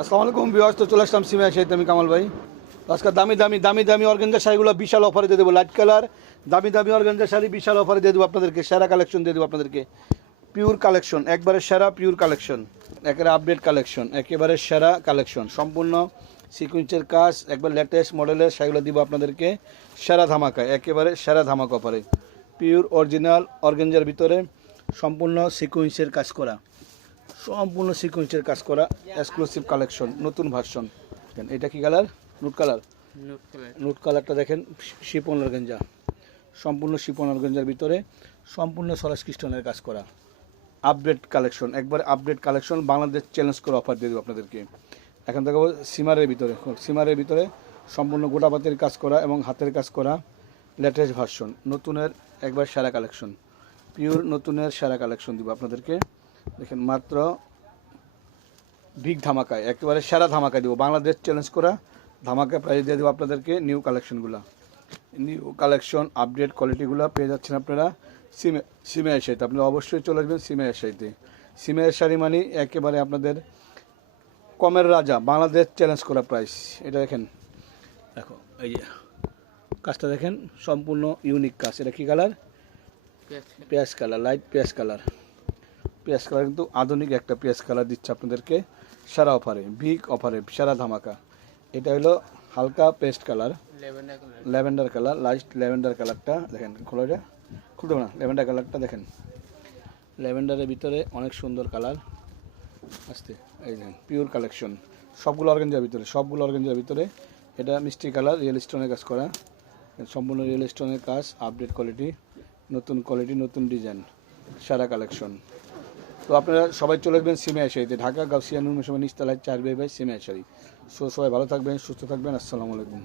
আসসালামু আলাইকুম বিওয়াস তো চলে আসলাম সিমে শাহিদ আমি কামাল ভাই। আজকে দামি দামি দামি দামি অর্গেঞ্জা শাড়িগুলো বিশাল অফারে দিয়ে দেবো লাইট কালার দামি দামি অর্গেঞ্জা শাড়ি বিশাল অফারে দিয়ে দেবো আপনাদেরকে, সেরা কালেকশন দিয়ে দেবো আপনাদেরকে। পিওর কালেকশন একবারে সেরা পিওর কালেকশন একেবারে আপডেট কালেকশন একেবারে সেরা কালেকশন সম্পূর্ণ সিকুয়েন্সের কাজ, একবার লেটেস্ট মডেলের শাড়িগুলো দিব আপনাদেরকে, সেরা ধামাকা, একেবারে সেরা ধামাকা অফারে পিওর অরিজিনাল অর্গেঞ্জার ভিতরে সম্পূর্ণ সিকুয়েন্সের কাজ করা। সম্পূর্ণ সিকোয়েন্সের কাজ করা এক্সক্লুসিভ কালেকশন নতুন ভার্সন দেখেন এটা কি কালার নুট কালার নোট কালারটা দেখেন শিপনার অর্গেঞ্জা সম্পূর্ণ শিপনার অর্গেঞ্জার ভিতরে সম্পূর্ণ সরাস খ্রিস্টানের কাজ করা। আপডেট কালেকশন একবার আপডেট কালেকশন বাংলাদেশ চ্যালেঞ্জ করে অফার দিয়ে দেবো আপনাদেরকে। এখন দেখাবো সিমারের ভিতরে সিমারের ভিতরে সম্পূর্ণ গোটাপাতির কাজ করা এবং হাতের কাজ করা লেটেস্ট ভার্সন নতুনের একবার সেরা কালেকশন পিওর নতুনের সেরা কালেকশন দিব আপনাদেরকে। দেখেন মাত্র বিগ ধামাকায় একেবারে সেরা ধামাকায় দেবো। বাংলাদেশ চ্যালেঞ্জ করা ধামাকা প্রাইজ দিয়ে দেবো আপনাদেরকে নিউ কালেকশনগুলো নিউ কালেকশন আপডেট কোয়ালিটিগুলো পেয়ে যাচ্ছেন আপনারা সিমে সিমে এসাইতে আপনারা অবশ্যই চলে আসবেন সিমে এসাইতে সিমে শাড়ি মানে একেবারে আপনাদের কমের রাজা বাংলাদেশ চ্যালেঞ্জ করা প্রাইস এটা দেখেন দেখো এই যে কাজটা দেখেন সম্পূর্ণ ইউনিক কাজ। এটা কী কালার পেঁয়াজ কালার লাইট পেঁয়াজ কালার পেঁয়াজ কালার কিন্তু আধুনিক একটা পেঁয়াজ কালার দিচ্ছে আপনাদেরকে সারা অফারে বিগ অফারে সারা ধামাকা। এটা হলো হালকা paste colour lavender colour light lavender কালারটা দেখেন খোলো এটা খুলতে না ল্যাভেন্ডার কালারটা দেখেন। ল্যাভেন্ডারের ভিতরে অনেক সুন্দর কালার। আসতে এই দেখেন পিওর কালেকশন সবগুলো অর্গেঞ্জার ভিতরে সবগুলো অর্গেঞ্জার ভিতরে। এটা মিষ্টি কালার রিয়েল স্টোনের কাজ করা। সম্পূর্ণ রিয়েল স্টোনের কাজ আপডেট কোয়ালিটি নতুন কোয়ালিটি নতুন ডিজাইন সারা কালেকশন তো আপনারা সবাই চলে আসবেন সিমে শাড়িতে ঢাকা, গাউসিয়া নুরমের সময় নিচতলায় চার বাই সিমে শাড়ি সো সবাই ভালো থাকবেন, সুস্থ থাকবেন। আসসালামু আলাইকুম।